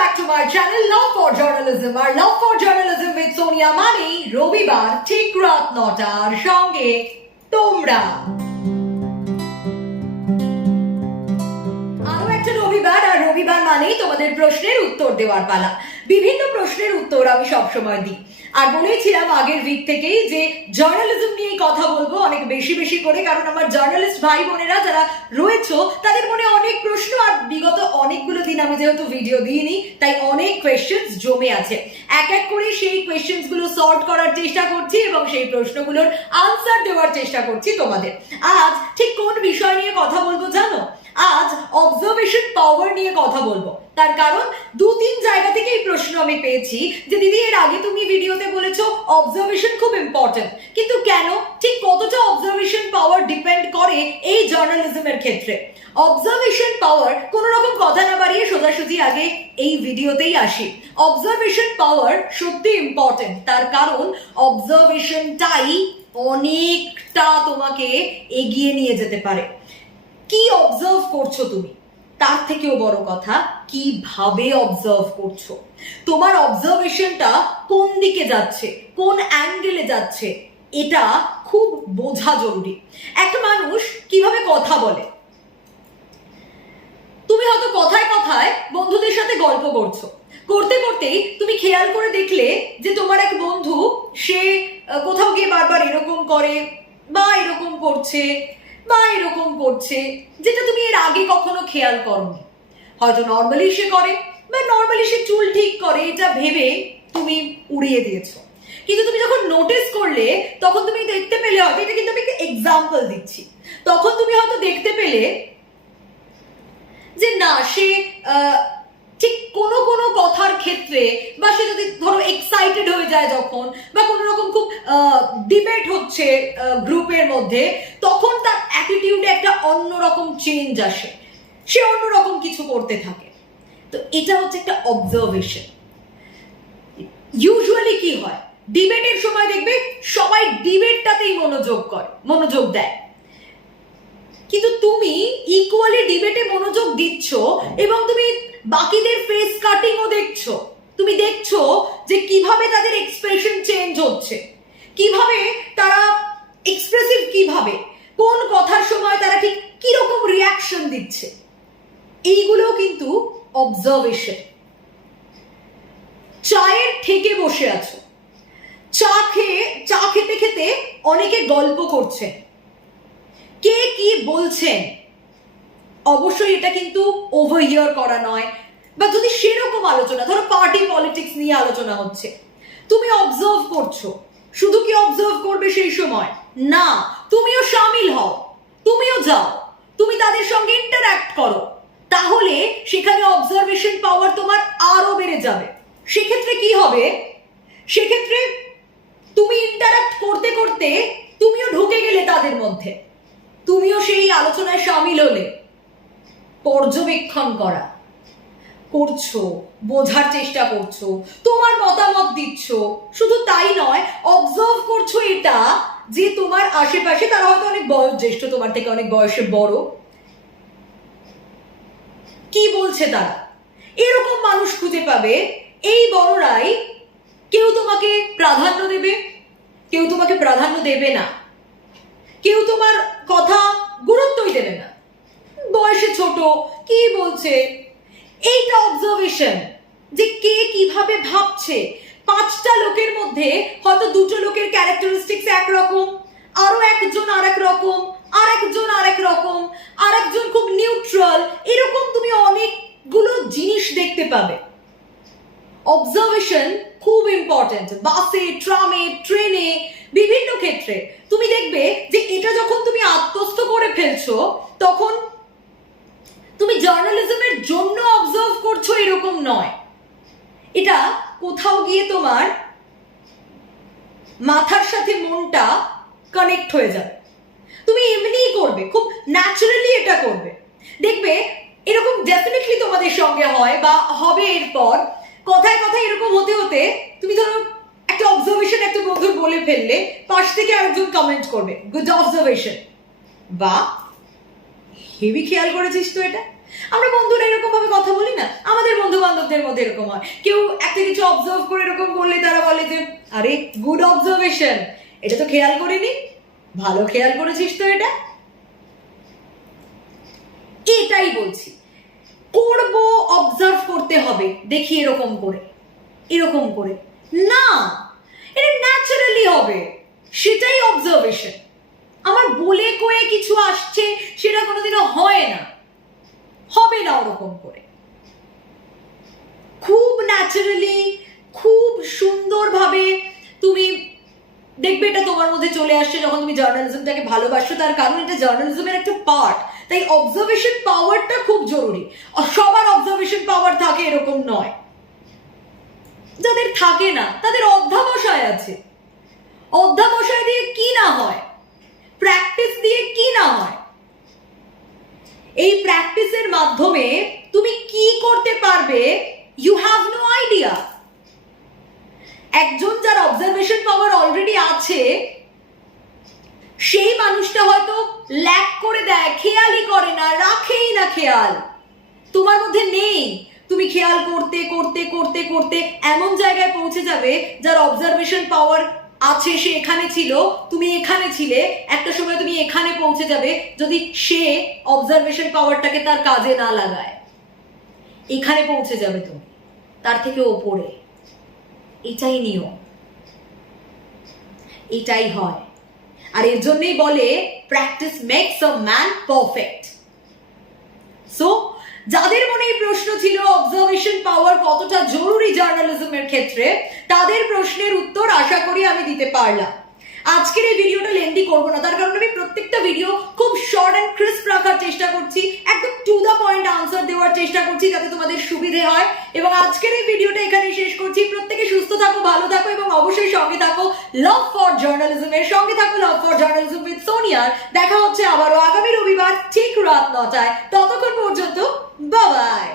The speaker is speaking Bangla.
back to my channel Love for Journalism. Our Love for Journalism with Sonia Mani, রবিবার ঠিক রাত 9টার সঙ্গে তোমরা। আরো একটা রবিবার, আর রবিবার মানেই তোমাদের প্রশ্নের উত্তর দেওয়ার পালা। বিভিন্ন প্রশ্নের উত্তর আমি সবসময় দিই, আর বলেছিলাম আগের উইক থেকেই যে জার্নালিজম নিয়ে কথা বলবো অনেক বেশি বেশি করে, কারণ আমার জার্নালিস্ট ভাই বোনেরা যারা রয়েছে তাদের মনে অনেক প্রশ্ন, আর বিগত অনেকগুলো দিন আমি যেহেতু ভিডিও দিইনি তাই অনেক কোয়েশ্চেন্স জমে আছে। এক এক করে সেই কোয়েশ্চেন্স গুলো সলভ করার চেষ্টা করছি এবং সেই প্রশ্নগুলোর আনসার দেওয়ার চেষ্টা করছি তোমাদের। আজ ঠিক কোন বিষয় নিয়ে কথা বলবো জানো? আজ অবজারভেশন পাওয়ার নিয়ে কথা বলবো। তার কারণ দু তিন জায়গা থেকে এই প্রশ্ন আমি পেয়েছি যে দিদি এর আগে তুমি ভিডিওতে বলেছো অবজারভেশন খুব ইম্পর্টেন্ট, কিন্তু কেন, ঠিক কতটা অবজারভেশন পাওয়ার ডিপেন্ড করে এই জার্নালিজমের ক্ষেত্রে? অবজারভেশন পাওয়ার, কোন রকম কথা না বাড়িয়ে সোজাসুজি আগে এই ভিডিওতেই আসি। অবজারভেশন পাওয়ার সত্যি ইম্পর্টেন্ট, তার কারণ অবজারভেশনটাই অনেকটা তোমাকে এগিয়ে নিয়ে যেতে পারে। কি অবজার্ভ করছো তুমি, তার থেকেও বড় কথা কিভাবে অবজার্ভ করছো, তোমার অবজারভেশনটা কোন দিকে যাচ্ছে, কোন অ্যাঙ্গেলে যাচ্ছে, এটা খুব বোঝা জরুরি। একটা মানুষ কিভাবে কথা বলে, তুমি হয়তো কথায় কথায় বন্ধুদের সাথে গল্প করছো, করতে করতেই তুমি খেয়াল করে দেখলে যে তোমার এক বন্ধু সে কোথাও গিয়ে বারবার এরকম করে বা এরকম করছে বা এরকম করছে, যেটা তুমি এর আগে কখনো খেয়াল করোনি। হয়তো নর্মালি সে করে বা নর্মালি সে চুল ঠিক করে, এটা ভেবে তুমি উড়িয়ে দিয়েছো। কিন্তু তুমি যখন নোটিস করলে তখন তুমি দেখতে পেলে, হয়তো এটা কিন্তু আমি একটা এক্সাম্পল দিচ্ছি, তখন তুমি হয়তো দেখতে পেলে যে না, সে ঠিক কোনো কোনো কথার ক্ষেত্রে, বা সে যদি ধরো এক্সাইটেড হয়ে যায় যখন, বা কোনো রকম খুব ডিবেট হচ্ছে গ্রুপের মধ্যে, তখন তার অ্যাটিটিউডে একটা অন্যরকম চেঞ্জ আসে, সে অন্যরকম কিছু করতে থাকে। তো এটা হচ্ছে একটা অবজারভেশন। ইউজুয়ালি কি হয়, ডিবেটের সময় দেখবে সবাই ডিবেটটাতেই মনোযোগ দেয়, কিন্তু তুমি ইকুয়ালি ডিবেটে মনোযোগ দিচ্ছ এবং তুমি বাকিদের ফেস কাটিংও দেখছো। তুমি দেখছো যে কিভাবে তাদের এক্সপ্রেশন চেঞ্জ হচ্ছে, কিভাবে তারা এক্সপ্রেসিভ, কিভাবে কোন কথার সময় তারা ঠিক কিরকম রিয়াকশন দিচ্ছে, এইগুলো কিন্তু অবজারভেশন। চায়ের ঠেকে বসে আছো, চা খেতে খেতে অনেকে গল্প করছে, কে কি বলছেন, অবশ্যই এটা কিন্তু ওভার হিয়ার করা নয়, বা যদি সেরকম আলোচনা, ধরো পার্টি পলিটিক্স নিয়ে আলোচনা হচ্ছে, তুমি অবজার্ভ করছো। শুধু কি অবজার্ভ করবে সেই সময়? না, তুমিও শামিল হও, তুমিও যাও, তুমি তাদের সঙ্গে ইন্টারঅ্যাক্ট করো, তাহলে সেখানে অবজারভেশন পাওয়ার তোমার আরো বেড়ে যাবে। সেক্ষেত্রে কি হবে, সেক্ষেত্রে তুমি ইন্টারঅ্যাক্ট করতে করতে তুমিও ঢুকে গেলে তাদের মধ্যে, তুমিও সেই আলোচনায় শামিল হলে। পর্যবেক্ষণ করছো, বোঝার চেষ্টা করছো, তোমার মতামত দিচ্ছ, শুধু তাই নয়, অবজার্ভ করছো এটা যে তোমার আশেপাশে তারা হয়তো অনেক বয়োজ্যেষ্ঠ, তোমার থেকে অনেক বয়সে বড়, কি বলছে তারা, এরকম মানুষ খুঁজে পাবে। এই বড়রাই কেউ তোমাকে প্রাধান্য দেবে, কেউ তোমাকে প্রাধান্য দেবে না, কেউ তোমার কথা গুরুত্বই দেবে না, বয়সে ছোট, কি বলছে, এইটা অবজারভেশন, যে কে কিভাবে ভাবছে। পাঁচটা লোকের মধ্যে হয়তো দুটো লোকের ক্যারেক্টারিস্টিক্স একরকম, আরো একজন আরেক রকম, আরেকজন আরেক রকম, আরেকজন খুব নিউট্রাল, এরকম তুমি অনেকগুলো জিনিস দেখতে পাবে। অবজারভেশন খুব ইম্পর্টেন্ট, বাসে, ট্রামে, ট্রেনে, বিভিন্ন ক্ষেত্রে তুমি দেখবে যে এটা যখন তুমি আত্মস্থ করে ফেলছো, তখন তুমি জার্নালিজমের জন্য অবজার্ভ করছো এরকম নয়, এটা কোথাও গিয়ে তোমার মাথার সাথে মনটা কানেক্ট হয়ে যাবে, তুমি এমনিই করবে, খুব ন্যাচারালি এটা করবে। দেখবে এরকম ডেফিনেটলি তোমাদের সঙ্গে হয় বা হবে, এরপর কথায় কথায় এরকম হতে হতে তুমি ধরো একটা অবজারভেশন একটা বন্ধুর বলে ফেললে, পাশ থেকে আরেকজন কমেন্ট করবে গুড অবজারভেশন, বা হেভি খেয়াল করেছিস তো এটা। আমরা বন্ধুরা এরকম ভাবে কথা বলি না, আমাদের বন্ধু বান্ধব দর্শকদের মধ্যে এরকম হয়, কেউ একটা কিছু অবজার্ভ করে এরকম বললে তারা বলে যে আরে গুড অবজারভেশন, এটা তো খেয়াল করিনি, ভালো খেয়াল করেছিস তো। এটাই বলছি, করব, অবজার্ভ করতে হবে, দেখি এরকম করে না, এটা ন্যাচারালি হবে, সেটাই অবজারভেশন। আমার বলে কয়ে কিছু আসছে সেটা কোনোদিনও হয় না, হবে না ওরকম করে। খুব ন্যাচারালি, খুব সুন্দরভাবে তুমি দেখবে এটা তোমার মধ্যে চলে আসছে যখন তুমি জার্নালিজমটাকে ভালোবাসো। তার কারণ এটা জার্নালিজমের একটা পার্ট, তাই অবজারভেশন পাওয়ারটা খুব জরুরি। সবার অবজারভেশন পাওয়ার থাকে এরকম নয়, যাদের থাকে না তাদের অধ্যাবসায় আছে। অধ্যাবসায় দিয়ে কি না হয়, প্র্যাকটিস দিয়ে কি না হয়। এই প্র্যাকটিসের মাধ্যমে তুমি কি করতে পারবে, ইউ হ্যাভ নো আইডিয়া। একজন যার অবজারভেশন পাওয়ার অলরেডি আছে, সেই মানুষটা হয়তো ল্যাক করে দেয়, খেয়ালই করে না, রাখেই না খেয়াল। তোমার মধ্যে নেই, তুমি খেয়াল করতে করতে করতে করতে এমন জায়গায় পৌঁছে যাবে যার অবজারভেশন পাওয়ার আছে, সে এখানে ছিল, তুমি এখানে ছিলে, একটা সময় তুমি এখানে পৌঁছে যাবে যদি সে অবজারভেশন পাওয়ারটাকে তার কাজে না লাগায়। এখানে পৌঁছে যাবে তুমি, তার থেকে ওপরে। এটাই নিয়ম, এটাই হয়। আর এর জন্যই বলে practice makes a man perfect. So যাদের মনে এই প্রশ্ন ছিল অবজারভেশন পাওয়ার কতটা জরুরি জার্নালিজমের ক্ষেত্রে, তাদের প্রশ্নের উত্তর আশা করি আমি দিতে পারলাম। আজকের এই ভিডিওটা লেন্দি করবো না, তার কারণ আমি প্রত্যেকটা ভিডিও খুব শর্ট অ্যান্ড ক্রিস্প রাখার চেষ্টা করছি, একদম টু দ্য পয়েন্ট আনসার দেওয়ার চেষ্টা করছি যাতে তোমাদের সুবিধে হয়। এবং আজকের এই ভিডিওটা এখানে শেষ করছি। প্রত্যেকে সুস্থ থাকো, ভালো থাকো এবং অবশ্যই সঙ্গে থাকো লাভ ফর জার্নালিজমের, সঙ্গে থাকো লাভ ফর জার্নালিজম উইথ সোনিয়ার। দেখা হচ্ছে আবারও আগামী রবিবার ঠিক রাত 9টায়। ততক্ষণ পর্যন্ত বাই বাই।